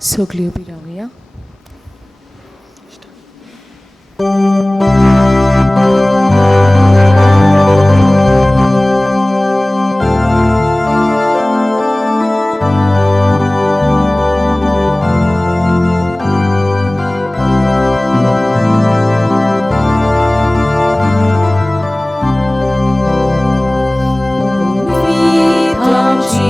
सगळी उभी राहूया. Witam Ci,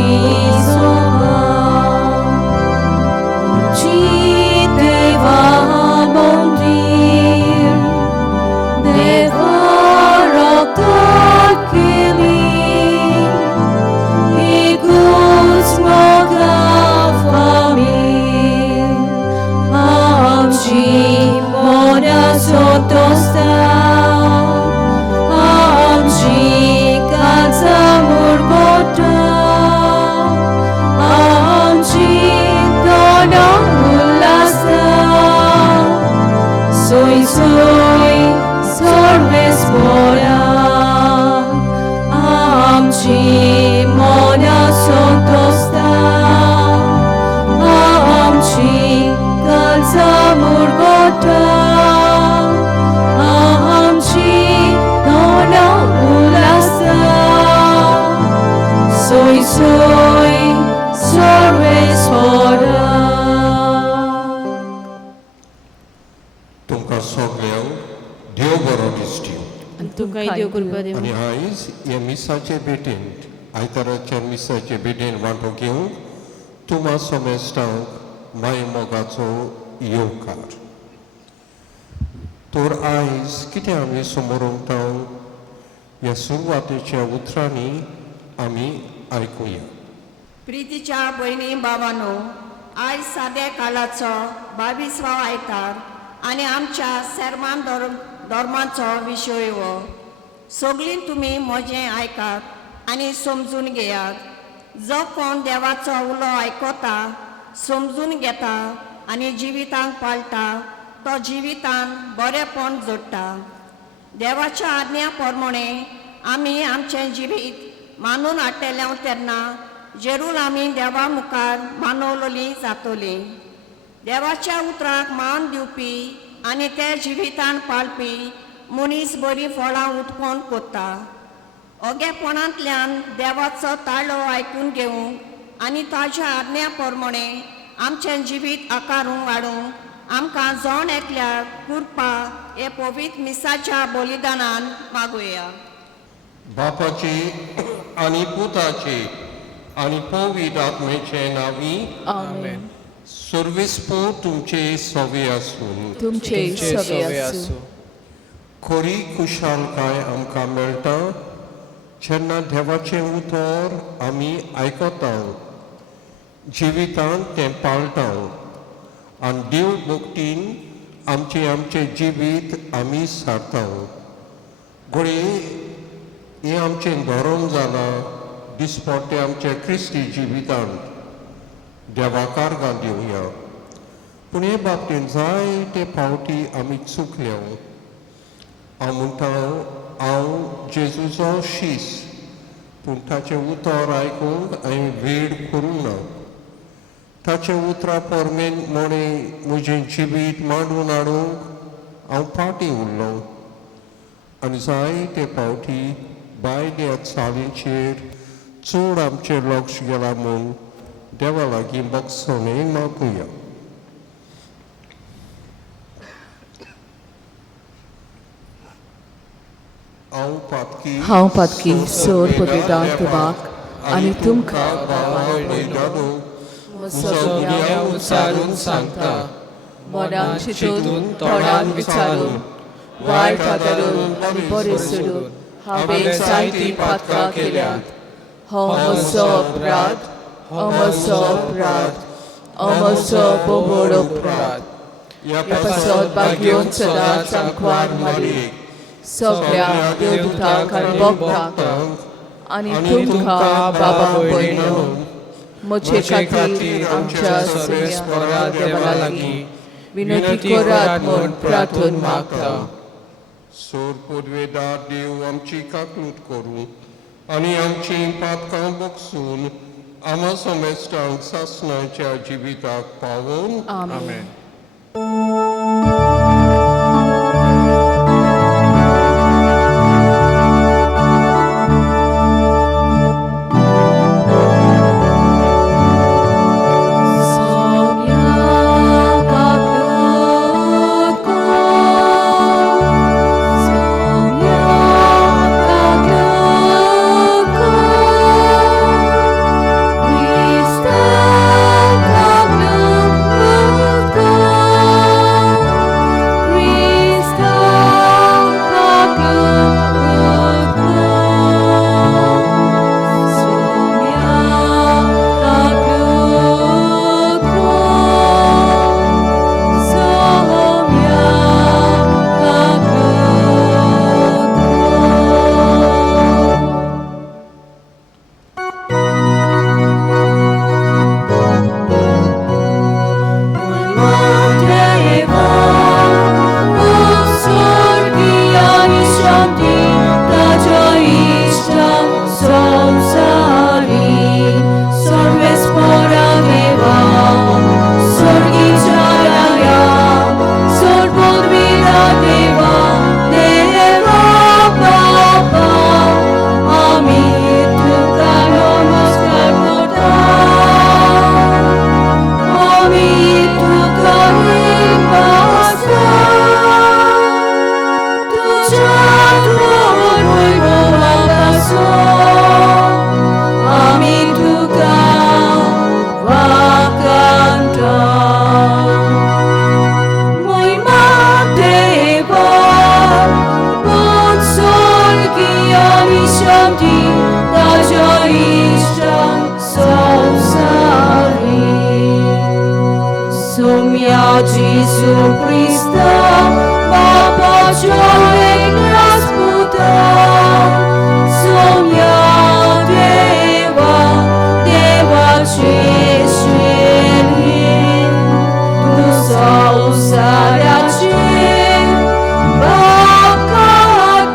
तुमकां सगळ्यांक देव बरो दिसच्यो. तुमकां देव कृपा दिवं. आनी आयज ह्या मिसाचे भेटेंत आयताराच्या मिसाचे भेटेंत वांटो घेवंक तुमा समेस्तांक माय मोगाचो येवकार. तर आयज कितें आमी समोरूंक ह्या सुरवातेच्या उतरांनी आमी आयकुया. प्रितीच्या भयणी भावांनो, आयज सादे काळाचो 22वा आयतार आनी आमच्या सेर्मान धर्माचो विशय हो. सगळीं तुमी म्हजें आयकात आनी समजून घेयात. जो कोण देवाचो उलो आयकता, समजून घेता आनी जिवितांक पाळटा, तो जिवितान बरेपण जोडटा. देवाच्या आज्ञा प्रमाणे आमी आमचें जिवीत मानून हाडटले तेन्ना जरूर आमी देवा मुखार मानवलोलीं जातलीं. देवाच्या उतराक मान दिवपी आनी ते जिवितान पाळपी मनीस बरीं फळां उत्पन्न कोत्ता. ओगेपणांतल्यान देवाचो ताळो आयकून घेवंक आनी ताच्या आज्ञा प्रमाणे आमचें जिवीत आकारूंक हाडूंक आमकां जोण एकल्यार कृपा हे पवित्र मिसाच्या बलिदानान मागुया. बापाचे आनी पुताचे आनी पवित्र आत्मेचे नांवी आमेन. सर्वेस्पो तुमचे सवे आसूं. तुमचे सवे आसूं. खरी खुशालकाय आमकां मेळटा जेन्ना देवाचें उतर आमी आयकता, जिवितांत तें पाळटा आनी देव भक्तीन आमचें जिवीत आमी सारता. घडये हें आमचें धोरण जालां दिसपट्टे आमच्या क्रिस्ती जिवितांत देवाकार दिवया. पूण हे बाबतींत जायते फावटी आमी चुकल्या. हांव म्हणटा हांव जेजूचो शीस, पूण ताचें उतर आयकूंक हांवें वेळ करूंक ना. ताचें उतरा पोरमेन म्हणें म्हजें जिवीत मांडून हाडूंक हांव फाटीं उरलो. आनी जायते फावटी भायल्या ह्या चालींचेर चड आमचें लक्ष गेलां म्हूण देवा लागीं बक्षणे मागुया. हांव पातकी सोर पवित्रांत तुबाक आनी तुमकां सगळ्या उचारून सांगता. मोडान चिंतून तोंडान विचारून वायट हातारून आनी बरें सोडून हांवें जायतीं पातकां केल्यात. हो म्हजो अपराध, हो म्हजो अपराध, हो म्हजो बोबड अपराध. ह्या पासत बागेवन सदांच सांकवार मारीक सगळ्या देवदूतांक आनी भक्तांक आनी तुमकां बाबा भयणो म्हजे खातीर आमच्या सर्वेस्परा देवा लागीं विनंती करात म्हूण प्रार्थना मागता. सोर पदवेदार देव आमची काकूट करूं आनी आमची पातकां बगसून आमा सोमेस्तांक सासणाच्या जिविताक पावून आमेन. Gesù Cristo, Bapa Joek nas puta, Somia Deva, Deva Cescelin, Tu sausaraci, Baka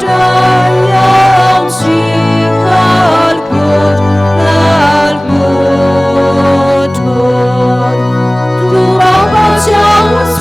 dayam cikal kut, Tu Bapa Jaus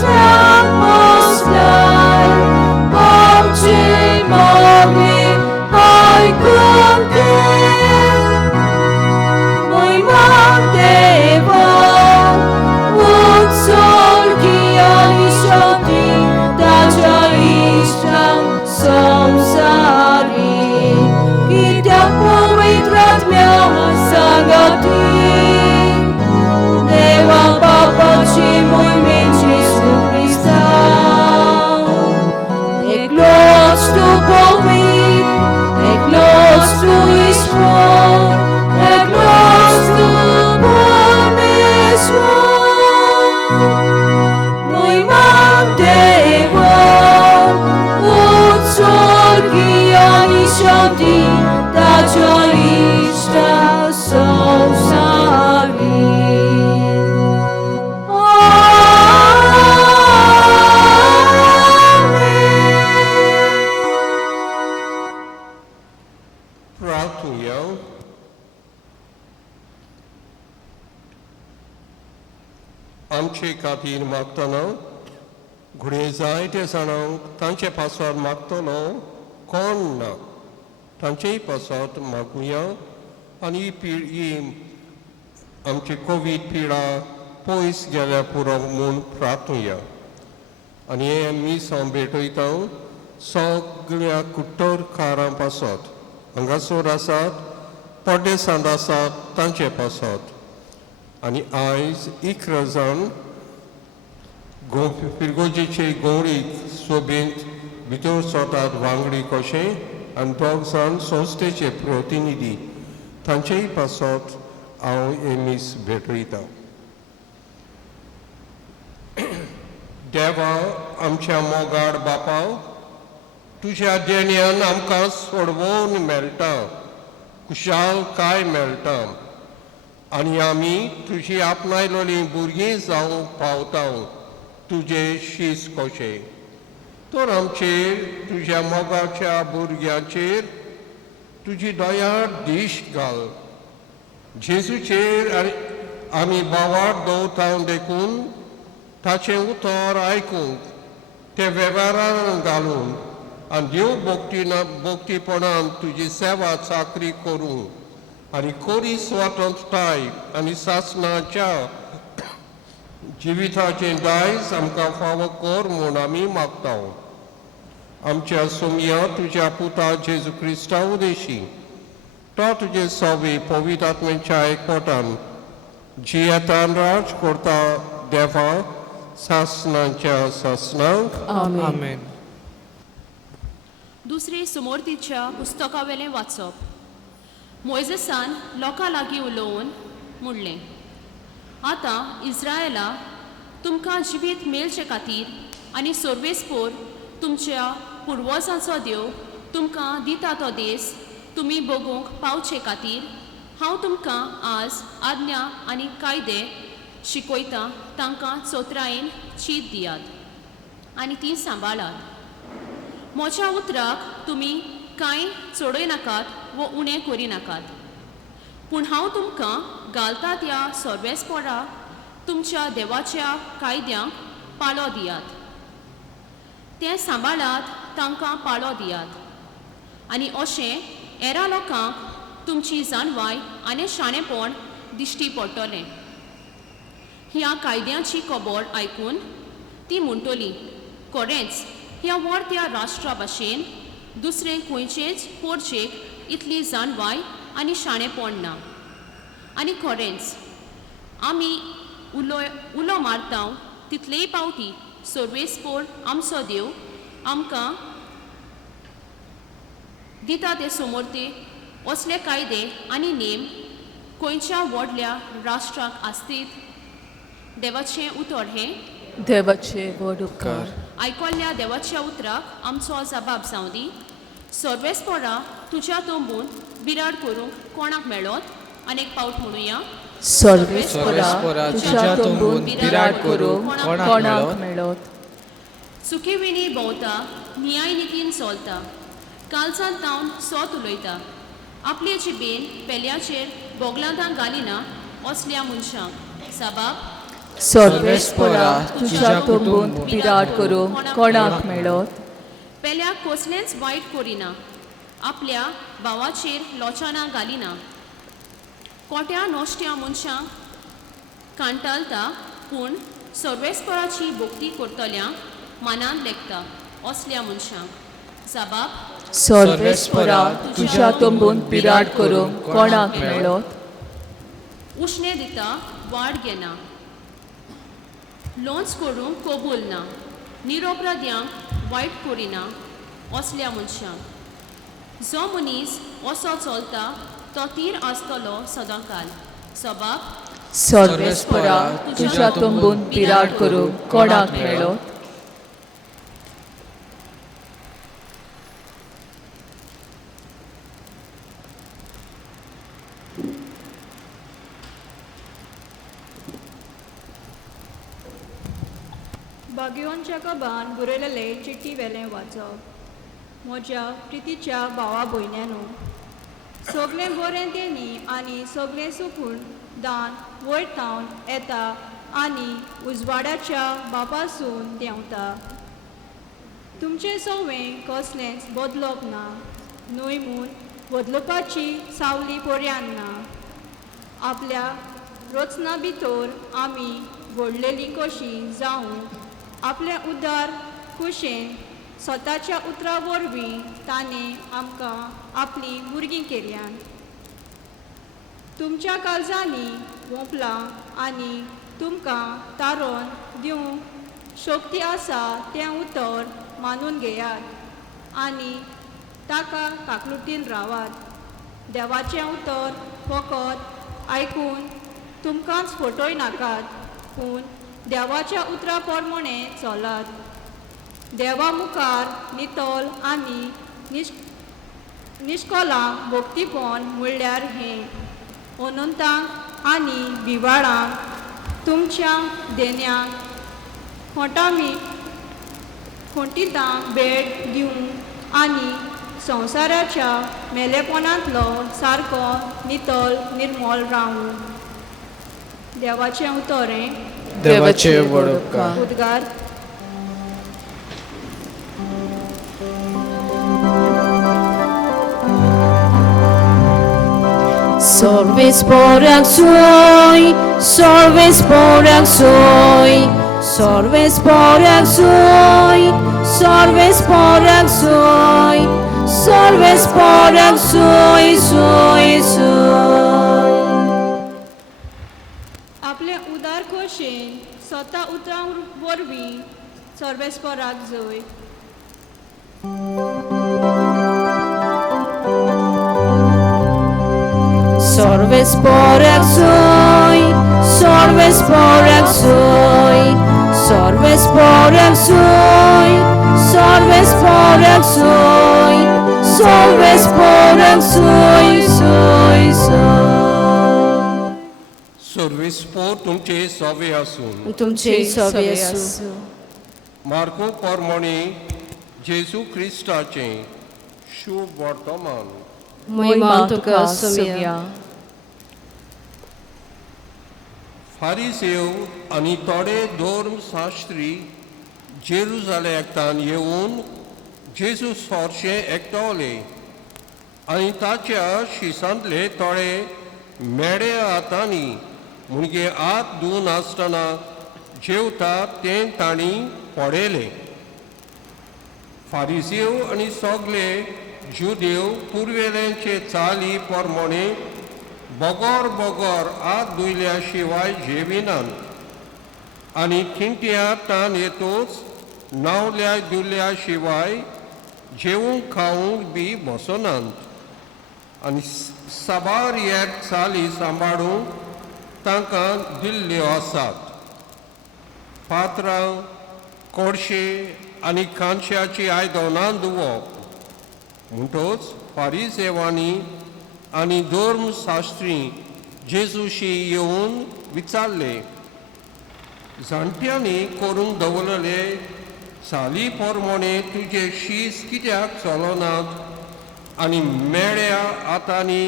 आमचे खातीर मागतना घुडये जायते जाणांक तांचे पासवार मागतलो कोण ना तांचेय पासत मागुया आनी ही आमची कोवीड पिडा पयस गेल्या पुरो म्हूण प्रार्थुया आनी हे आमी भेटयता सगळ्या कुट्टोरकारां पासत हांगासर आसात पड्डेसांत आसात तांचे पासत आनी आयज 11 जाण पिरगोजेचे गौरीक सोबीत भितर सरतात वांगडी कशें आनी 2 जाण संस्थेचे प्रतिनिधी तांचेय पासत हांव हे मीस भेटयता. देवा आमच्या मोगाड बापा तुज्या देण्यान आमकां सोडवून मेळटा खुशालकाय मेळटा आनी आमी तुजी आपणायलोलीं भुरगीं जावंक पावता तुजे शीस कशें तर आमचेर तुज्या मोगाच्या भुरग्यांचेर तुजी दया दिश्ट घाल जेजूचेर आमी बावार दवरता देखून ताचें उतर आयकूंक ते वेव्हारान घालून आनी देव भोक्तीपणान तुजी सेवा चाकरी करूंक आनी खरी स्वातंत्रताय आनी शासनाच्या जिविताचें दायज आमकां फावो कर म्हूण आमी मागता आमच्या सुमया तुज्या पुता जेजू क्रिस्ता उदेशी तो तुजे सवे पवित्र आत्म्याच्या एकवटान जी येतान राज करता देवा शासनाच्या शासनाक आमेन. दुसरे समोर्तीच्या पुस्तकावेलें वाचप. मोइजेसान लोकां लागीं उलोवन म्हणलें, आतां इस्रायेला तुमकां जिवीत मेळचे खातीर आनी सर्वेस्पोर तुमच्या पुर्वजांचो देव तुमकां दिता तो देस तुमी बगूंक पावचे खातीर हांव तुमकां आज आज्ञा आनी कायदे शिकयतां तांकां चोत्रायेन चीत दियात आनी ती सांबाळात. म्हज्या उतराक तुमी कांय चोडय नाकात वो उणें करी नाकात. पूण हांव तुमकां घालता त्या सर्वेस्पोराक तुमच्या देवाच्या कायद्यांक पाळो दियात. तें सांबाळात तांकां पाळो दियात आनी अशें हेरा लोकांक तुमची जाणवाय आनी शाणेपण दिश्टी पडटलें. ह्या कायद्याची खबर आयकून ती म्हणटली, खरेंच ह्या व्हड त्या राष्ट्रा भाशेन दुसरे खंयचेच पोरचेक इतली जाणवाय आनी शाणेपण ना. आनी खरेंच आमी उलो मारता तितलेय पावटी सर्वेस्पोर आमचो देव आमकां दिता ते समोरते असले कायदे आनी नेम खंयच्या व्हडल्या राष्ट्राक आसतीत. देवाचें उतर हें देवाचे व्हड उपकार. आयकल्ल्या देवाच्या उतराक आमचो जबाब जावं दी. सर्वेस्पोरा तुज्या तोंबून बिराड करूंक कोणाक मेळत अनेक पावट म्हणुया. सर्वेस्परा तुझ्या तोंबून बिराड करूंक कोणाक मेळत. चुकीविणी भोंवता न्याय नितीन चलता कालचान तावन सोत उलयता आपले जिबेन पेल्याचेर बोगलांतां घालिना असल्या मनशांक जबाब. सर्वेस्परा तुझ्या तोंबून बिराड करूंक कोणाक मेळत. पेल्याक कसलेंच वायट करिना आपल्या भावाचेर लोचाना घालिना कोट्या नोश्ट्या मनशांक कांटाळता पूण सर्वेस्पराची भोक्ती करतल्यांक मानान लेखता असल्या मनशांक जबाब. सर्वेस्परा तुझ्या तोंबून बिराड करूंक कोणाक मेळत. उश्णें दिता वाड घेना लोन्स करूंक कबूल ना निरोपराध्यांक वायट करिना असल्या मनशांक. जो मनीस असो चलता तो तीर आसतलो सदांकाल. जबाब. सर्वेस्परा तुझ्या तोंबून बिराड करूंक कोणाक मेळत. भाग्यवान जाकोबान बरयलेले चिठी वेलें वाचप. म्हज्या प्रितीच्या भावा भयण्यांनो, सगळें बरें तेनी आनी सगळें सुकून दान वयर थावन येता आनी उजवाड्याच्या बापासून देंवता. तुमचें सवें कसलेंच बदलप ना न्हय म्हूण बदलपाची सावली पर्यान ना. आपल्या रचना भितर आमी घडलेली कशी जावं आपले उदार खुशेन स्वताच्या उतरा वरवीं ताणें आमकां आपली भुरगीं केल्यान. तुमच्या काळजांनी वोंपलां आनी तुमकां तारण दिवंक शक्ती आसा तें उतर मानून घेयात आनी ताका काकलुटीन रावात. देवाचें उतर फकत आयकून तुमकांच फटोय नाकात पूण देवाच्या उतरा प्रमाणे चलात. देवा मुखार नितोल आनी निश्कोलांक भक्तीपण म्हणल्यार हें. अनंतांक आनी बिवाळांक तुमच्या देन्यांक खोंटितांक भेट दिवंक आनी संवसाराच्या मेलेपणांतलो सारको नितळ निर्मळ रावूं. देवाचें उतोरें. देवाचे वडोवकार. उद्गार. Sorves porang sui, sorves porang sui, sorves porang sui, sorves porang sui, sorves porang sui, sui, sui. आपले उदार खोशेन स्वता उतरां वरवीं सर्वेस्पराक जय. Sorves porang sui, sorves porang sui, sorves porang sui, sorves porang sui, sorves porang sui, sui, sui. सर्वेस्पोर तुमचे सवे आसून तुमचे सवे असो. मार्को परमणी जेजू क्रिस्ताचे शुभ वर्तमान. महिमा तुका समिया. फारिसेव आनी थोडे धर्मशास्त्री जेरुजालेमांतल्यान येवन जेजू सोरशे एकटवले आनी ताच्या शिसांतले थोडे मेडे हातांनी मुणगे हात धुवन आसतना जेवतात तें तांणी पळयलें. फारिसेव आनी सगळे जुदेव पुर्वेल्यांचे चाली प्रमाणे बोगोर बोगोर हात धुयल्या शिवाय जेविनात आनी थिंट्या तान येतूच न्हावल्या धुल्या शिवाय जेवूंक खावूंक बी बसनात आनी साबार ह्या चाली सांबाळूंक तांकां दिल्ल्यो आसात. पात्रां, कोडशे आनी कांशाची आयदनां धुवप. म्हणटच फारिसेवांनी आनी धर्मशास्त्री जेजूशी येवन विचारले, जाणट्यांनी करून दवरलेले चाली प्रमाणे तुजे शीस कित्याक चलनात आनी मेड्या हातांनी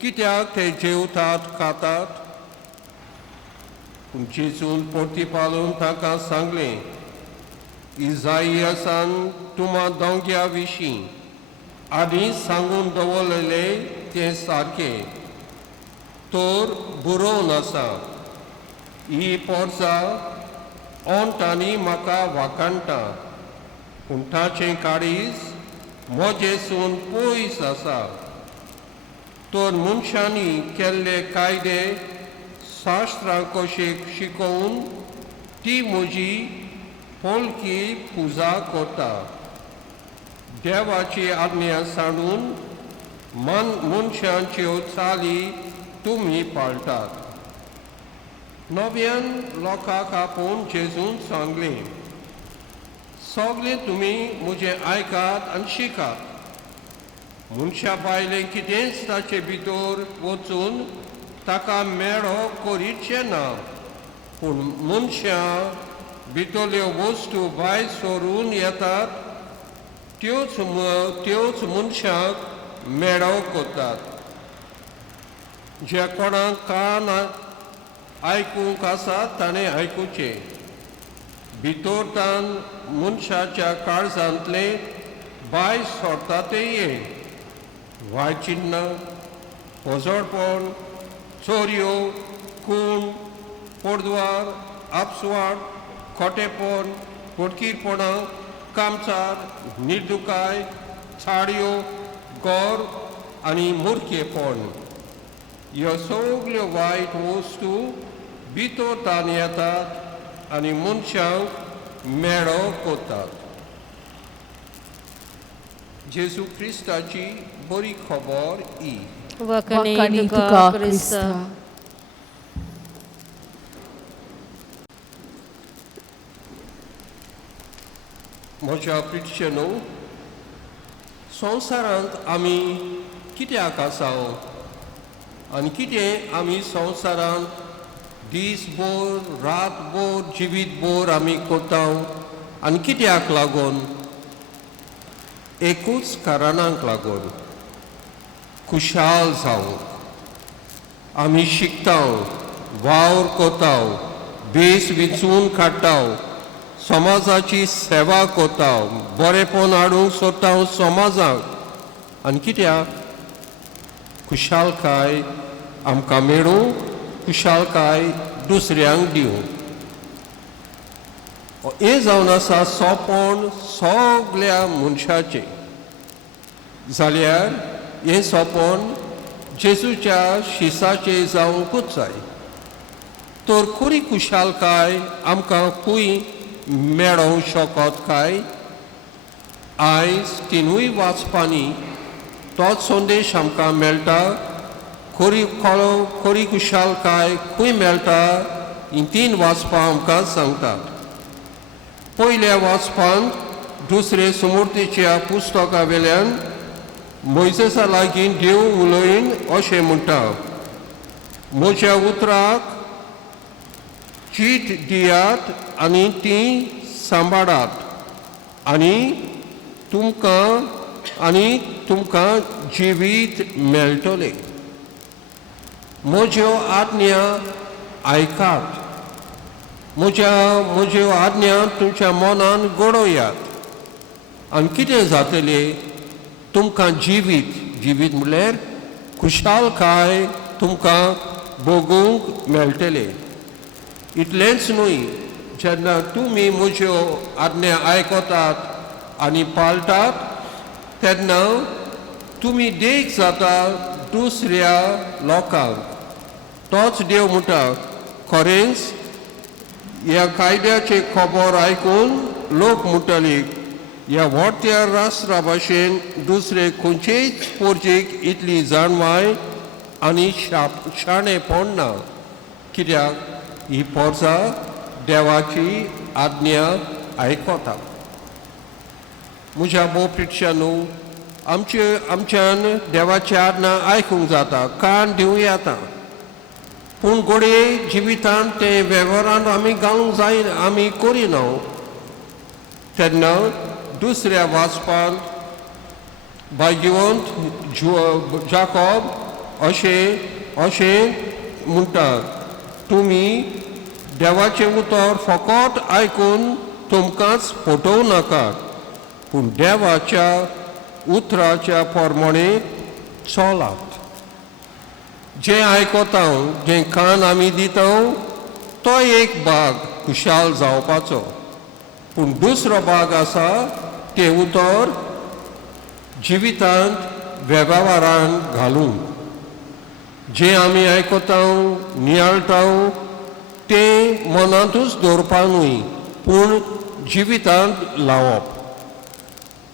कित्याक ते जेवतात खातात. पूण जेजून परतीपालून तांकां सांगलें, इजायासान तुमा दोंग्या विशीं आदीं सांगून दवरलेलें तें सारकें. तर बरोवन आसा, ही पोरसां ओंटांनी म्हाका वाकाणटा, पूण ताचें काळीज म्हजेसून पयस आसा. तर मनशांनी केल्ले कायदे शास्त्रां कशे शिकोवन ती म्हजी पोलकी पुजा करता. देवाची आज्ञा सांडून मनशांच्यो चाली तुमी पाळटात. नव्यान लोकांक आपोवन जेजून सांगलें, सगळे तुमी म्हजें आयकात आनी शिकात. मनशा भायलें कितेंच ताचे भितर वचून ताका मेळो करीचें ना, पूण मनशां भितरल्यो वस्तू भायर सोरून येतात त्योच मनशाक मेळो करतात. ज्या कोणाक कान आयकूंक आसा ताणें आयकुचें. भितरतान मनशाच्या काळजांतले भायर सरता तें हें वायचिन्नां, पोजोळपण, चोरयो, खून, पोरदुवार, आपसवाड, खोटेपण, फटकीरपणां, कामचार, निर्दुकाय, छाडयो, गौर आनी मुर्खेपण. ह्यो सगल्यो वायट वस्तू भितरतान येतात आनी मनशांक मेळो करतात. जेजू क्रिस्ताची बरी खबर ही. वखणी तुका क्रिस्त. म्हज्या प्रियजनो, संवसारांत आमी कित्याक आसाव आनी कितें आमी संवसारांत दीसभर रातभर जिवीतभर आमी करता आनी कित्याक लागून. एकूच कारणांक लागून खुशाल जावंक आमी शिकताव, वावर कोताव, बेस विचून काडटाव, समाजाची सेवा कोताव, बरेपण हाडूंक सोदताव समाजाक आनी कित्याक खुशालकाय आमकां मेळूंक, खुशालकाय दुसऱ्यांक दिवंक. हें जावन आसा सोंपण सगल्या मनशाचें. जाल्यार हें सोंपण जेजूच्या शिसाचें जावंकूच जाय. तर खरी खुशालकाय आमकां खूंय मेळोवंक शकत काय? आयज तिनूय वाचपांनी तोच संदेश आमकां मेळटा. खरी खुशालकाय खंय मेळटा ही तीन वाचपां आमकां सांगतात. पयल्या वाचपांत दुसरे सुमूर्तीच्या पुस्तका वेल्यान मोइसेसा लागीं देव उलयन अशें म्हणटा, म्हज्या उतराक चीट दियात आनी ती सांबाळात आनी तुमकां जिवीत मेळटलें. म्हज्यो आज्ञा आयकात. म्हज्यो आज्ञा तुमच्या मनान घडोवयात आनी कितें जातलें? तुमकां जिवीत म्हणल्यार खुशालकाय तुमकां भोगूंक मेळटलें. इतलेंच न्हय, जेन्ना तुमी म्हज्यो आज्ञा आयकतात आनी पाळटात तेन्ना तुमी देख जाता दुसऱ्या लोकांक. तोच देव म्हणटा, खरेंच ह्या कायद्याचे खबर आयकून लोक म्हणटले, ह्या व्हडट्या राष्ट्रा भाशेन दुसरे खंयचेच पोरचेक इतली जाणवाय आनी शाणेपण ना. कित्याक ही पोरसां देवाची आज्ञा आयकता. म्हज्या बोप्रिटच्यानू आमच्यान देवाची आज्ञा आयकूंक जाता, कान दिवं येता, पूण घोडये जिवितांत ते वेव्हारांत आमी घालूंक जायना, आमी करिना. तेन्ना दुसऱ्या वाचपांत भाग्यवंत जाकोब अशें म्हणटा, तुमी देवाचें उतर फकत आयकून तुमकांच फटोवं नाकात, पूण देवाच्या उतराच्या प्रमाणे चलात. जें आयकता, जें कान आमी दिता, तो एक भाग खुशाल जावपाचो, पूण दुसरो भाग आसा तें उतर जिवितांत वेव्हारांत घालूंक. जें आमी आयकता, नियाळटा, तें मनांतूच दवरपा न्हय, पूण जिवितांत लावप.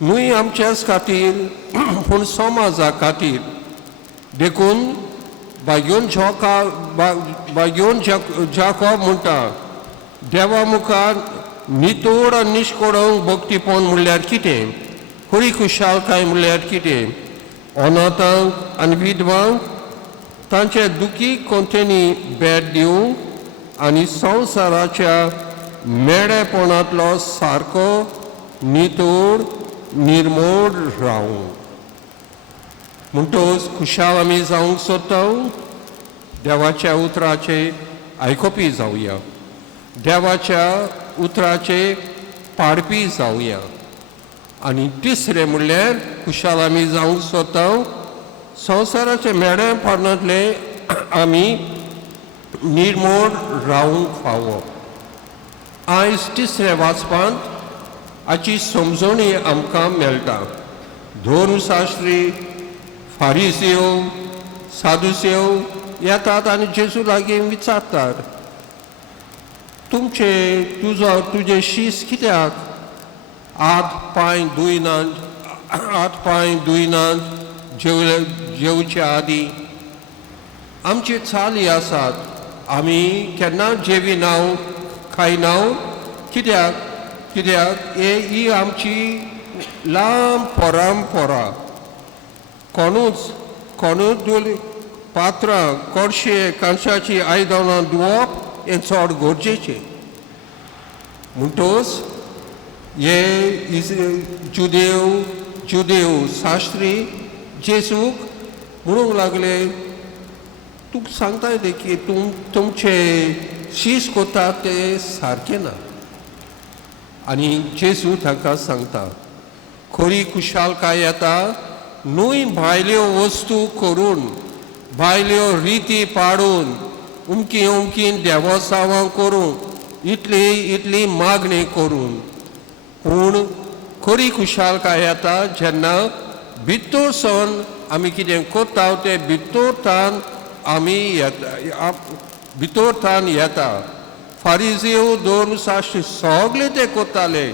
न्हय आमच्याच खातीर पूण समाजा खातीर. देखून भाग्योन जाकोब म्हणटा, देवा मुखार नितोड आनी निश्कोडोंक भक्तीपण म्हणल्यार कितें? खरी खुशालकाय म्हणल्यार कितें? अनाथांक आनी विधवांक तांच्या दुखीक कोंतेनी भेट दिवंक आनी संवसाराच्या मेळेपणांतलो सारको नितोड निर्मोड रावंक. म्हणटच खुशाल आमी जावंक सोदता, देवाच्या उतराचे आयकोपी जावया, देवाच्या उतराचे पाडपी जावया. आनी तिसरें म्हणल्यार खुशाल आमी जावंक सोदता, संवसाराचे मेळेपणांतले आमी निर्मोड रावंक फावो. आयज तिसऱ्या वाचपांत हाची समजणी आमकां मेळटा. धर्मशास्त्री, फारिसेव, सादुसेव येतात आनी जेजू लागीं विचारतात, तुजे शीस कित्याक हात पांय धुयनात जेवच्या आदीं? आमचे चाली आसात, आमी केन्ना जेविना, खायना. कित्याक ही आमची लांब परंपरा. कोणूच पात्रां, कोडशे, कांशाची आयदनां धुवप हें चड गरजेचें. म्हणटच हे जुदेव जुदेव शास्त्री जेसूक म्हणूंक लागले तुका सांगता की तुमचे शीस कोता ते सारके ना आनी जेसू ताका सांगता खरी कुशालकाय येता न्हय भायल्यो वस्तू करून भायल्यो रिती पाडून उमकीन देवसावां करून इतली मागणी करून पूण खरी कुशालकाय येता जेन्ना भितर सावन आमी कितें कोत्ता ते भितरतान आमी भितरतान येता फारिजीव दोन शास्त्री सगळे ते कोत्ताले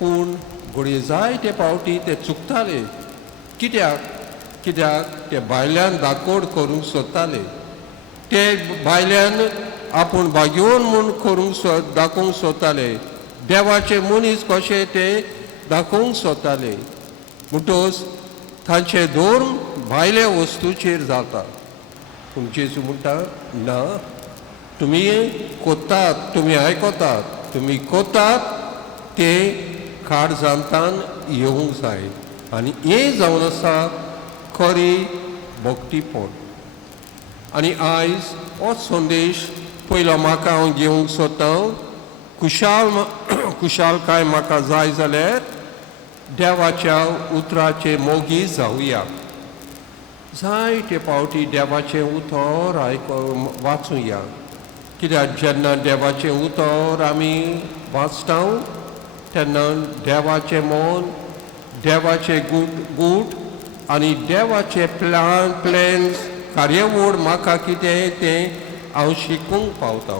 पूण घडये जाय ते पावटी ते चुकताले कित्याक ते भायल्यान दाखोड करूंक सोदताले ते भायल्यान आपूण भाग्यवन म्हूण करूंक दाखोवंक सोदताले देवाचे मनीस कशे ते दाखोवंक सोदताले म्हणटच तांचे धोर्म भायल्या वस्तूचेर जाता पूण जेजू म्हणटा ना तुमी कोत्तात तुमी आयकोतात तुमी कोत्तात ते काड जाणतान येवंक जाय आनी हें जावन आसा खरी भक्तीपण आनी आयज हो संदेश पयलो म्हाका हांव घेवंक सोदता कुशालकाय म्हाका जाय जाल्यार देवाच्या उतराचे मोगी जावया जायते पावटी देवाचें उतर वाचुया कित्याक जेन्ना देवाचें उतर आमी वाचता तेन्ना देवाचें मन देवाचे गूट आनी देवाचे प्लॅन्स कार्यावळ म्हाका कितें तें हांव शिकूंक पावता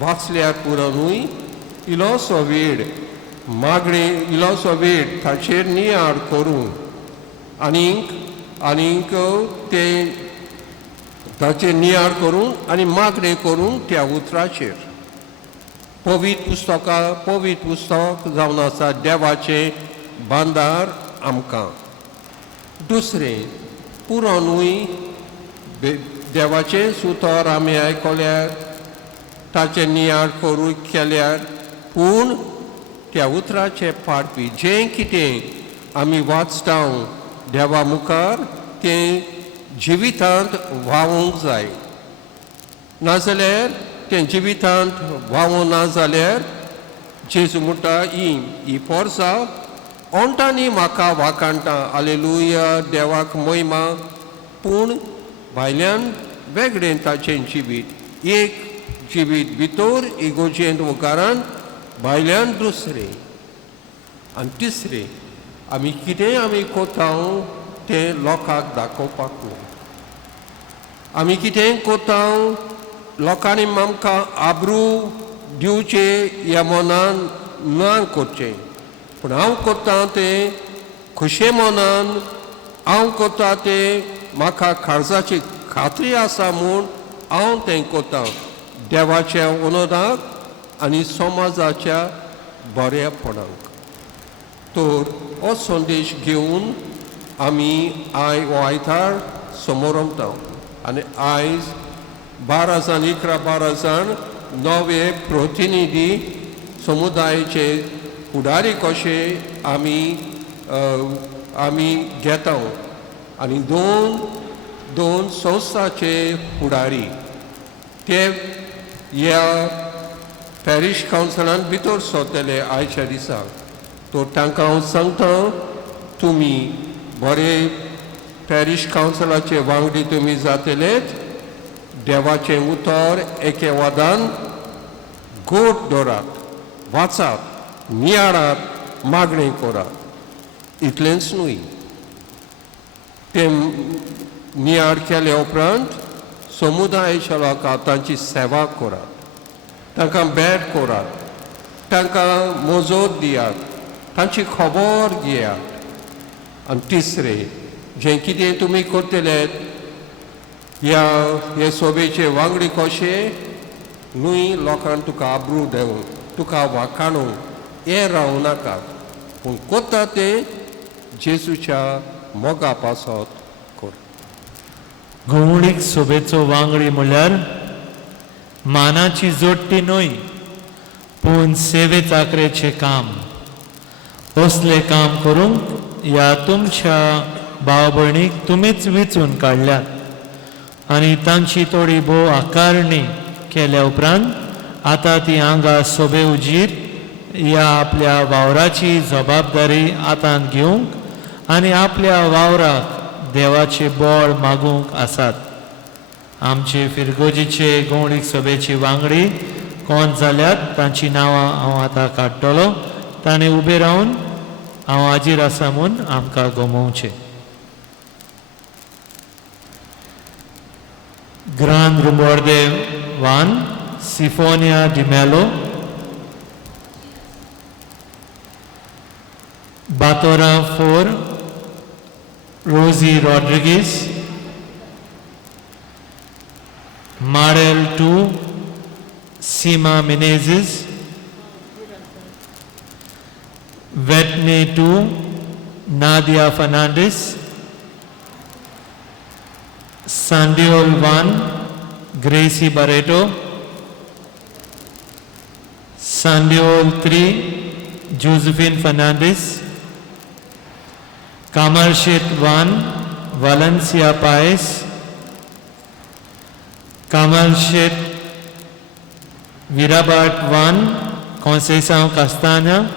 वाचल्यार पुरो न्हय इल्लोसो वेळ मागणी इल्लोसो वेळ ताचेर नियाळ करून आनीक ते ताचेर नियाळ करून आनी मागणी करून त्या उतराचेर पवित्र पुस्तक जावन आसा देवाचे बांदार आमकां दुसरें पुरो न्हय देवाचें सुतर आमी आयकल्यार ताचें नियाळ करूं केल्यार पूण त्या उतराचे पाडपी जें कितें आमी वाचता देवा मुखार तें जिवितांत व्हावूंक जाय नाजाल्यार तें जिवितांत व्हावूं ना जाल्यार जेजू म्हणटा ही पोरसां ओंटांनी म्हाका वाकाणटा हालेलुया देवाक महिमा पूण भायल्यान वेगळें ताचें जिवीत एक जिवीत भितर इगोजेंत मुखारान भायल्यान दुसरें आनी तिसरें आमी कितें आमी कोत्ता तें लोकांक दाखोवपाक न्हू आमी कितें कोत्ता लोकांनी आमकां आब्रू दिवचे ह्या मनान ना करचें पूण हांव कोत्ता तें खुशे मनान हांव कोत्ता तें म्हाका काळजाची खात्री आसा म्हूण हांव तें कोत्ता देवाच्या उनोदाक आनी समाजाच्या बरेपणाक तर हो संदेश घेवन आमी आयतार समोर रमता आनी आयज 12 जाण नवे प्रतिनिधी समुदायाचे फुडारी कशे आमी घेता आनी दोन संस्थाचे फुडारी ते ह्या पॅरीश कावन्सिलांत भितर सरतले आयच्या दिसा तो तांकां हांव सांगता तुमी बरे पॅरीश कावन्सिलाचे वांगडी तुमी जातलेत देवाचें उतर एके वादान गोट दवरात वाचात नियाळात मागणी करात इतलेंच न्हय तें नियाळ केले उपरांत समुदायाच्या लोकांक तांची सेवा करात तांकां भेट करात तांकां मजत दियात तांची खबर घेयात आनी तिसरें जें कितें तुमी करतलेत हे सोबेचे वांगडी कशे न्हय लोकांक तुका आब्रू देवूंक तुका वाखाणूंक हें रावूं नाका पूण कोत्ता तें जेजूच्या मोगा पासत कर घुवळीक सोबेचो वांगडी म्हळ्यार मानाची जोडटी न्हय पूण सेवे चाकरेचें काम असले काम करूंक ह्या तुमच्या भाव भयणीक तुमीच वेंचून काडल्यात आनी तांची थोडी भोव आकारणी केल्या उपरांत आतां ती हांगा सोबे उजीर ह्या आपल्या वावराची जबाबदारी हातांत घेवंक आनी आपल्या वावराक देवाचे बोळ मागूंक आसात. आमचे फिरगोजीचे गवळीक सभेची वांगडी कोण जाल्यात तांची नांवां हांव आतां काडटलों. ताणें उबे रावन हांव हाजीर आसा म्हूण आमकां गमोवचें. Gran Rumorde 1, Sifonia Di Mello, Batora 4, Rosie Rodriguez, Marel 2, Sima Menezes, Vetne 2, Nadia Fernandez, Sandiol 1, Gracie Barreto, Sandiol 3, Josephine Fernandez, Kamal Shet 1, Valencia Paez, Kamal Shet Virabat 1, Conceição Castanha,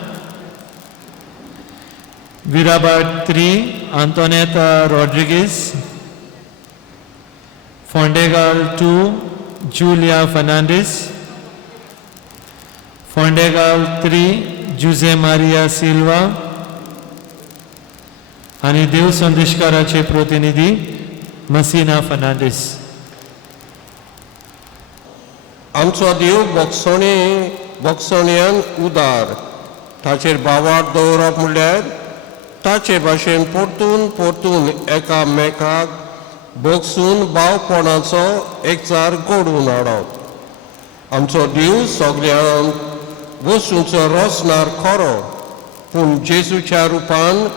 Virabat 3, Antoneta Rodriguez, Fondegal 2, Julia Fernandez, Fondegal 3, Jose Maria Silva, आणि देव संदेशकाराचे प्रतिनिधी मसिना फर्नांडीस. आमचो देव बक्षणेन उदार ताचेर बावार दवरप म्हणल्यार ताचे भाशेन परतून एकामेकाक बोगसून भावपणाचो एकचार घडोवन हाडप. आमचो देव सगळ्यांक वस्तूंचो रचणार खरो, पूण जेजूच्या रुपान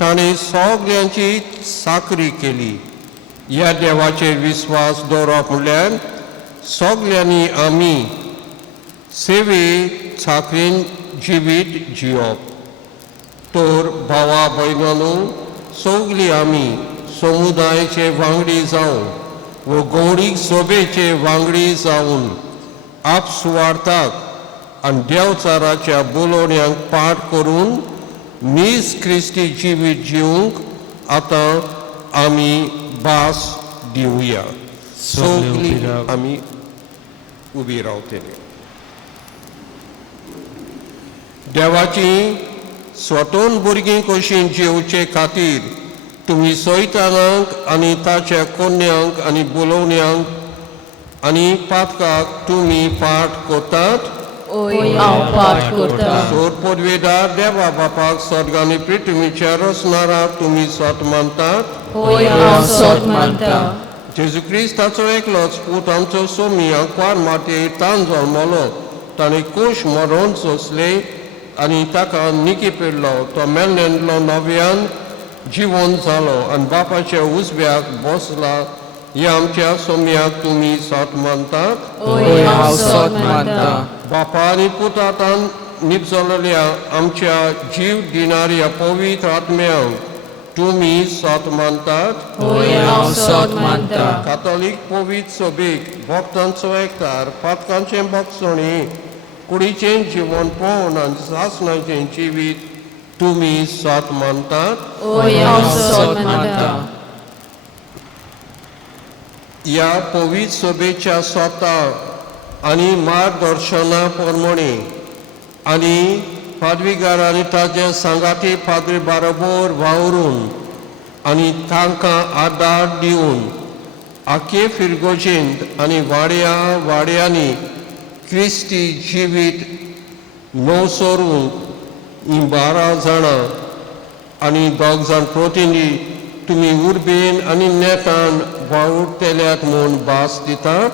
ताणें सगळ्यांची साकरी केली. ह्या देवाचेर विस्वास दवरप म्हणल्यार सगळ्यांनी आमी सेवे साकरीन जिवीत जिवप. तर भावा भयणांनो, सगळीं आमी समुदायाचे वांगडी जावन व गवळीक सभेचे वांगडी जावन आपसुवार्थाक आनी देवचाराच्या बोलोवण्यांक पाठ करून नीज क्रिस्ती जिवीत जिवंक आतां आमी भास दिवया. सगळीं आमी उबी रावतली. देवाची स्वतोन भुरगीं कशीं जेवचे खातीर तुमी सैतानाक आनी ताच्या कोन्यांक आनी बोलोवण्यांक आनी पातकाक तुमी पाठ करतात. सोर पदवेदार देवा बापाक स्वर्गांनी पृथ्वीच्या रचणाराक तुमी सत मानतात. जेजू क्रिस्ताचो एकलोच पूत आमचो सोमी अंकवार मातयेर तान जल्मलो. ताणें कुश मरोन सोंसले आनी ताका निकी पेरलो. तो मेल्लेलो नव्यान जिवंत जालो आनी बापाच्या उजव्याक बसला. ह्या आमच्या सोम्याक तुमी सत मानतात. बापा आनी पुतांतान निपजलेल्या आमच्या जीव दिणाऱ्या पवित्र आत्म्यांक तुमी सत मानतात. कातोलीक पवित्र सभेक भक्तांचो एकठार, पातकांचें भक्षणी, कुडीचें जिवनपण आनी सासणाचें जिवीत तुमी सत मानतात. ह्या पवित्र सभेच्या स्वता आनी मार्गदर्शना प्रमाणे आनी पादवीगार आनी ताचे सांगाती पाद्री बाराबर वावरून आनी तांकां आदार दिवन आखे फिरगोजेंत आनी वाड्यांनी क्रिस्ती जिवीत नवसरूंक ही 12 जाणां आनी 2 जाण प्रतिनिधी तुमी उर्बेन आनी नेटान वावुरतेल्यात म्हूण भास दितात.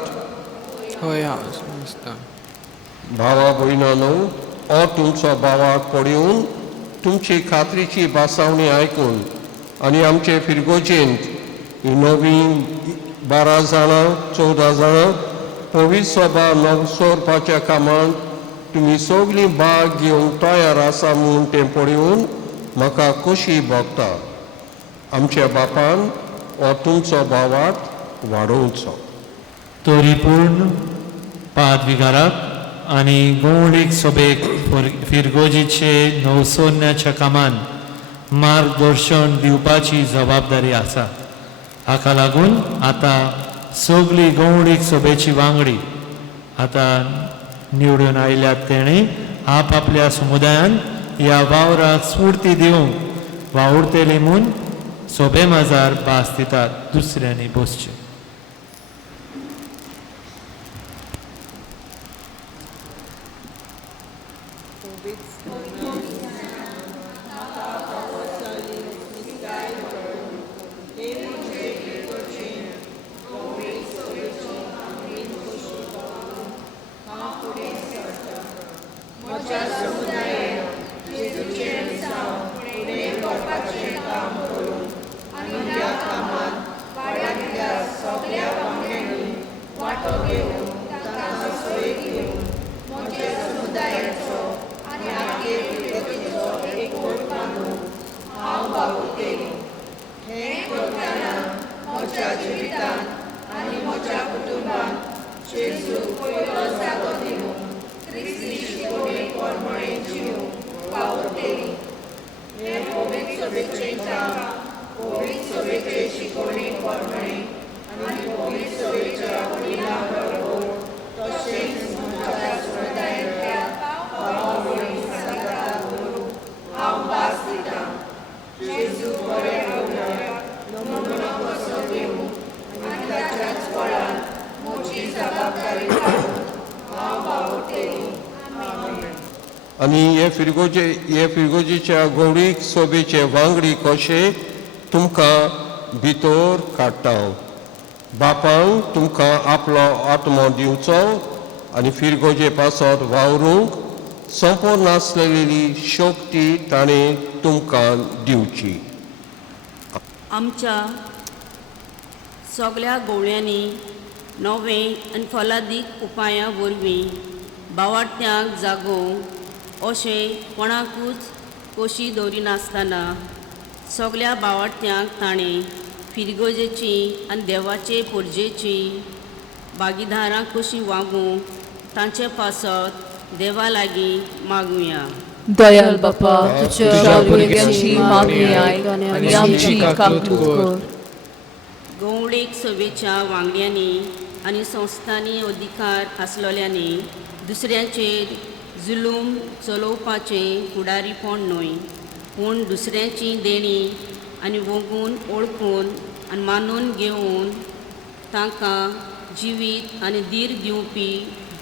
भावा भयणांनो, हो तुमचो भावाक पळोवन तुमची खात्रीची भासावणी आयकून आनी आमचे फिरगोजेंत ही नवीन 12 जाणां 14 जाणां पवित्र सभा नवसोरपाच्या कामांत तुमी सगळीं भाग घेवंक तयार आसा म्हूण तें पळोवन म्हाका खोशी भोगता. आमच्या बापान हो तुमचो भावार्थ वाडोवचो. तोरीपूर्ण पादविकाराक आनी गवळीक सभेक फिरगोजीचे नवसोन्याच्या कामान मार्गदर्शन दिवपाची जबाबदारी आसा. हाका लागून आतां सगळी गवळीक सभेची वांगडी आतां निवडून आयल्यात तेणे आपल्या समुदायान ह्या वावराक स्फूर्ती दिवंक वावुरतेली म्हूण सभे माजार भास दितात. दुसऱ्यांनी बसचें. आनी हे फिरगोजीच्या गवळीक सभेचे वांगडी कशे तुमकां भितर काडटा. बापांक तुमकां आपलो आत्मो दिवचो आनी फिरगोजे पासत वावरूंक संपूर्ण आसलेली शक्ती ताणें तुमकां दिवची. आमच्या सगळ्या गवळ्यांनी नवे आनी फलादीक उपायां वरवीं भावार्थ्यांक जागोवंक अशें कोणाकूच खोशी दवरिनासतना सगळ्या भावार्थ्यांक ताणें फिरगोजेची आनी देवाचे पोरजेची भागीदारां कशी वागूंक तांचे पासत देवा लागीं मागुया. दयाल बापा, तुझ्या भुरग्यांची मागणी आयक आनी आमची काकूट कर. गवळीक सभेच्या वांगड्यांनी आनी संस्थांनी अधिकार आसलेल्यांनी दुसऱ्यांचेर जुलूम चलोवपाचें फुडारीपण न्हय, पूण दुसऱ्यांची देणी आनी वगून ओळखून आनी मानून घेवन तांकां जिवीत आनी धीर दिवपी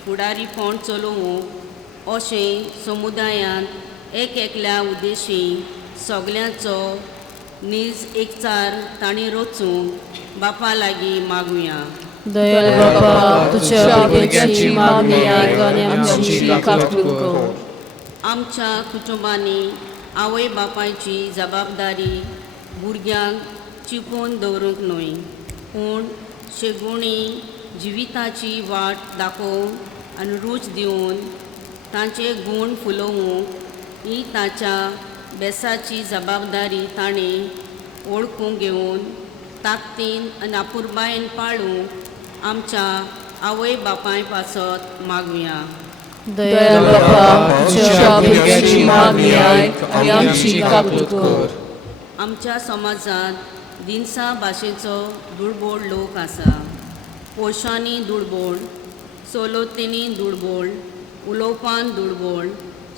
फुडारीपण चलोवंक अशें समुदायांत एकल्या उद्देशी सगळ्यांचो नीज एकचार तांणी रचूंक बापा लागीं मागुया. दयाल बापा, तुझ्या भुरग्यांची मागणी आयक आनी आमची काकूट कर. आमच्या कुटुंबांनी आवय बापायची जबाबदारी भुरग्यांक चिपून दवरूंक न्हय, पूण शेगुणी जिविताची वाट दाखोवंक आनी रूच दिवन तांचे गूण फुलोवंक ही ताच्या बेसाची जबाबदारी ताणें ओळखूंक घेवन ताकतीन आनी आपुरबायेन पाळूंक आमच्या आवय बापाय पासत मागुया. दयाल बापा, तुझ्या भुरग्यांची मागणी आयक आनी आमची काकूट कर. आमच्या समाजांत दिनसा भाशेचो दुडबोड लोक आसा. पोशांनी दुडबोड, चलोतेनी दुडबोड, उलोवपान दुडबोड,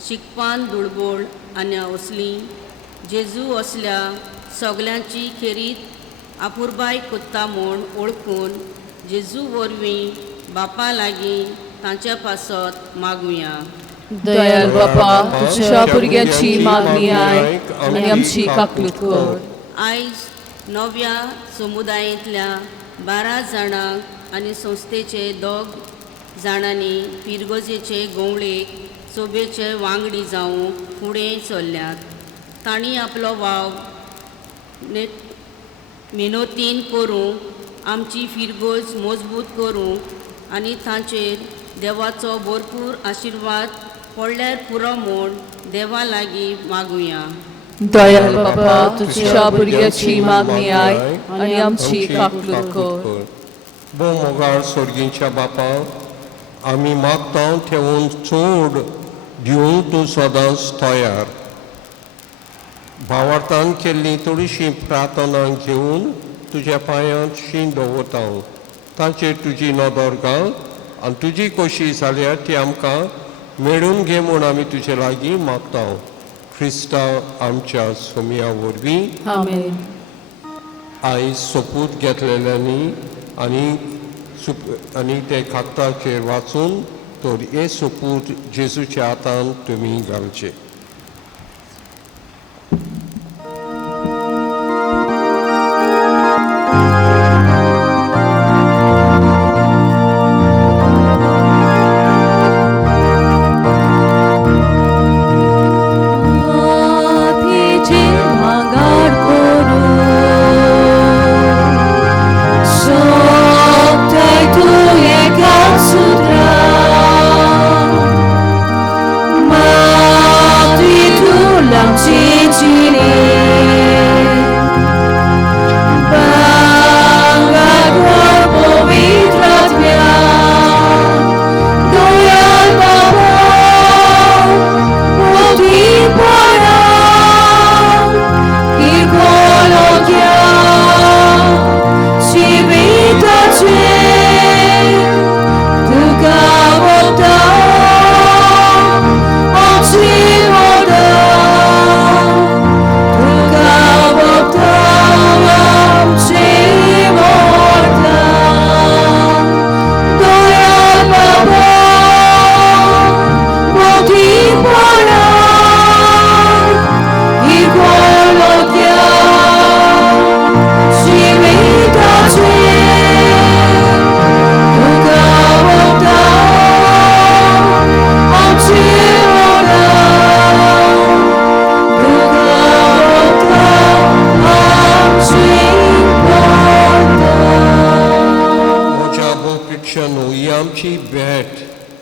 शिकपान दुडबोड आनी असली जेजू असल्या सगळ्यांची खेरीत आपुरबाय कोत्ता म्हूण ओळखून जेजू वरवीं बापा लागीं तांच्या पासत मागुया. दयाल बापा, तुझ्या भुरग्यांची मागणी आयक आनी आमची काकूट कर. आयज नव्या समुदायांतल्या 12 जाणांक आनी संस्थेचे 2 जाणांनी फिरगोजेचे गवळेक सोबेचे वांगडी जावंक फुडें चल्ल्यात. तांणी आपलो वाव मेहनतीन करूंक आमची फिरगोज मजबूत करूंक आनी तांचेर देवाचो भरपूर आशिर्वाद पडल्यार पुरो म्हूण देवा लागीं मागुया. दयाल बाबा, तुझ्या भुरग्याची मागणी आय आणि आमची काकूट कर. बो मोगाळ सोर्गींच्या बापा, आमी मागता ठेवून चोड दिवंक तूं सदांच तयार. भावार्थान केल्ली थोडीशी प्रार्थना घेवन तुज्या पांयांत शीं दवरता. तांचेर तुजी नदर घाल आनी तुजी कशी जाल्यार ती आमकां मेळून घे म्हूण आमी तुजे लागीं मागता. ख्रिस्ता आमच्या सोमया वरवीं आमेन. आयज सोपूत घेतलेल्यांनी आनी ते खाताचेर वाचून तर हे सोपूत जेजूच्या हातान तुमी घालचे.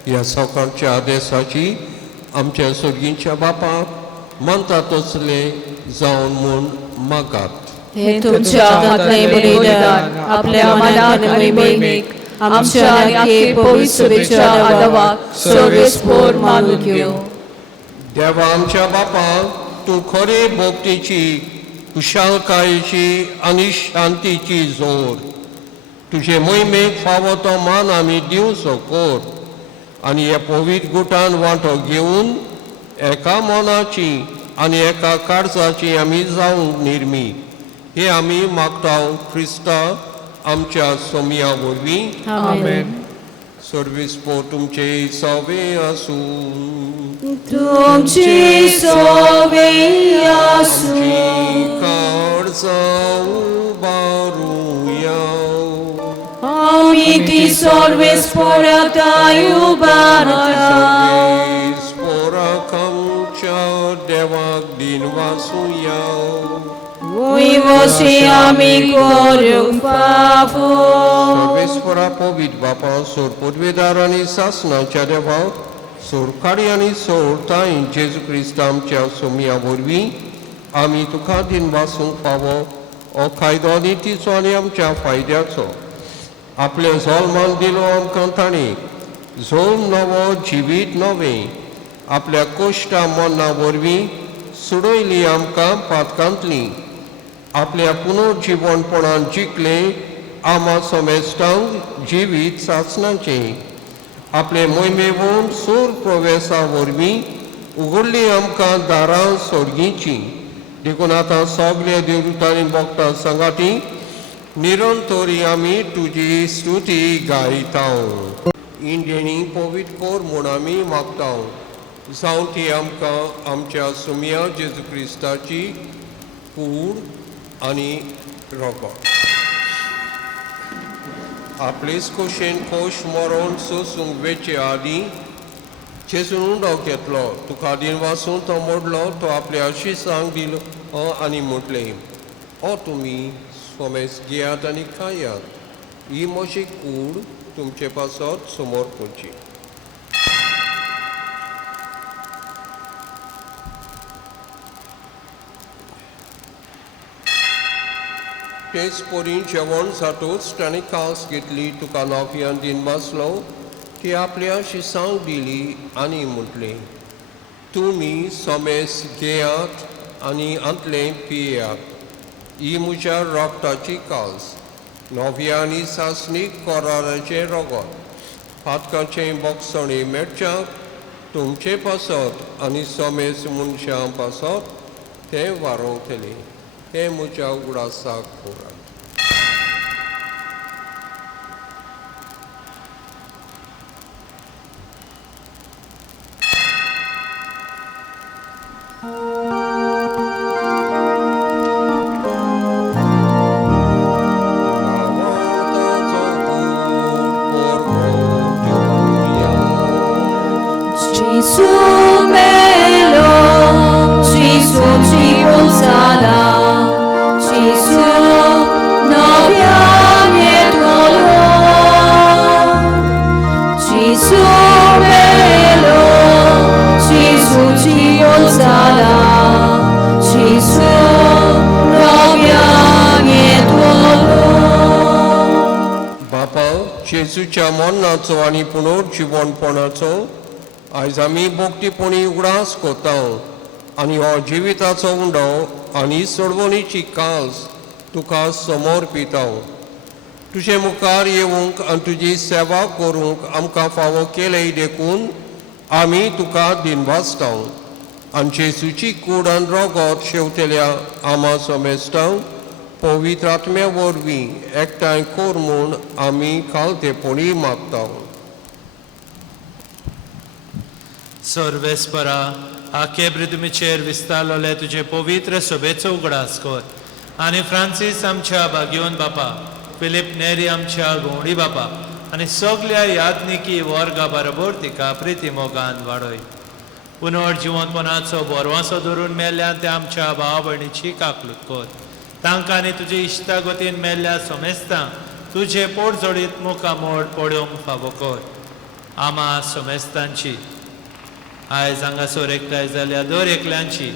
ह्या सकाळच्या आदेशाची आमच्या सोर्गींच्या बापाक म्हणता तसले जावन म्हूण मागात. हे तुमच्या हाताने बलिदान आपल्या मनान आणि मोहिमेक आमच्या आणि पवित्रतेच्या आदवाक सर्वेस्पोर मानून घेऊ. देवा आमच्या बापाक तूं खरे भोगतेची खुशालकायेची आनी शांतीची जोर तुजे मोहिमेक फावो तो मान आमी दिवचो कोर आनी ह्या पवित्र गुटान वांटो घेवन एका मोनाची आनी एका काळजाची आमी जावंक निर्मी. हे आमी मागता ख्रिस्ता आमच्या सोमया वरवीं. आमेन. सर्वेस्पोर तुमचे सवे आसूं. तुमची सवे आसूं. काळजां उबारुया. आमी ती सर्वेस्पोराताय उबारता. सर्वेस्पोराक आमच्या देवाक दिन वासुया. वशी आमी करूंक फावो. सर्वेस्परा पवित्र बापा सोर पदवेदार आनी सासणाच्या देवा सोर काडी आनी सोर ताई जेजू क्रिस्त आमच्या सोमया वरवीं आमी तुका दिन वासूंक फावो हो कायदो नितीचो आनी आमच्या फायद्याचो. आपले झोलमान दिलो आमकां ताणी झोल नवो जिवीत नवें आपल्या कोश्टा मन्ना वरवीं सुडयली आमकां पातकांतली. आपल्या पुनर्जीवनपणान जिखले आमा समेस्तांक जिवीत सासणाचे. आपले मोहिमेवून सूर प्रवेशा वरवीं उगडली आमकां दारां सोर्गीची. देखून आतां सगळे देवदूतांनी भक्तां संगाती निरंतरी आमी तुजी स्तुती गायता. इंडियेनी पवित्र कोर म्हूण आमी मागता. जावं ती आमकां आमच्या सोमया जेजू क्रिस्ताची कूड आनी रोगोट. आपलेच खोशेन खोश मरोन सोसूंक वेचे आदीं जेजून उंडो घेतलो. तुका दिन वासून तो मोडलो. तो आपल्या आशिसांक दिलो आनी म्हटलें, ओ तुमी सोमेस घेयात आनी खायात. ही म्हजी कूड तुमचे पासत समोर करची. तेच पोरी जेवण जातूच ताणें कास घेतली तुका नोव्यान दिन बसलो की आपल्या शिसांक दिली आनी म्हटलें तुमी सोमेस घेयात आनी अंतलें पियेयात ही म्हज्या रोगताची कास नोव्यांनी सासणीक कोराराचें रगत फातकाचें बोगसणें मेटच्याक तुमचे पासत आनी सोमेस मनशां पासत तें वारोवतलें हें म्हज्या उगडासाक पुराय. Gesù melo, Gesù ci consola, Gesù novia mietolo. Gesù melo, Gesù ci consola, Gesù novia mietolo. बापा जेजूच्या मरणाचो आनी पुनर्जीवनपणाचो आयज आमी भोगटीपणी उगडास कोता आनी हो जिविताचो उंडो आनी सोडवणीची कास तुका समर्पिता. तुजे मुखार येवंक आनी तुजी सेवा करूंक आमकां फावो केलेय देखून आमी तुका दिनवासता आनी जेजूची कूड आनी रगत शेवतेल्या आमा समेस्ता पवित्र आत्म्या वरवीं एकठांय कोर म्हूण आमी खालतेपणी मागता. सर्वेस्परा आखे पृथ्वीचेर विस्तारलोले तुजे पवित्र सभेचो उगडास कर आनी फ्रांसीस आमच्या भाग्यवन बापा फिलीप नेरी आमच्या गवंडी बापा आनी सगळ्या याज्ञिकी वर्गा बरोबर तिका प्रिती मोगान वाडय. पुनर्जीवनपणाचो बोरवासो धरून मेल्ल्या त्या आमच्या भावा भयणीची काकलूत कर. तांकां आनी तुजे इश्टागतीन मेल्ल्या सोमेस्तांक तुजे पोट जोडीत मुखामोड पळोवंक फावो कर. आमा सोमेस्तांची आयज हांगासर एकठांय जाल्ल्या दर एकल्यांची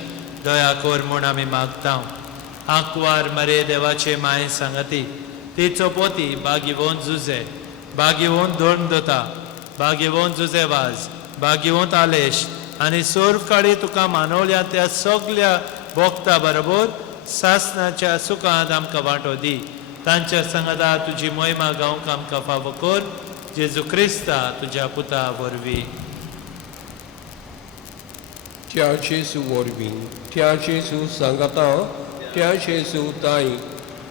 दया कर म्हूण आमी मागता. आंकवार मरे देवाचे माय सांगाती तिचो पोती भाग्यवंत जुजे भाग्यवंत धोंड दोता भाग्यवंत जुजेवाज भाग्यवंत आलेश आनी सोर काळी तुका मानवल्या त्या सगळ्या भोगता बरोबर सासणाच्या सुखांत आमकां वांटो दी. तांच्या संगता तुजी महिमा गावंक आमकां फावो कर. जेजू क्रिस्ता तुज्या पुता वरवीं. त्या जेजू वरवीं त्या जेजू सांगता त्या जेजू ताई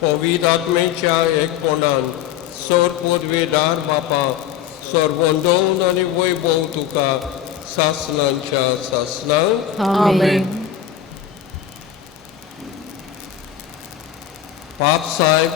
पवित्र आत्मेच्या एकपणान सोर पदवेदार बापा सर्वंदोन आनी वैभव तुका सासणांच्या सासणांक Amen. पाप साहेब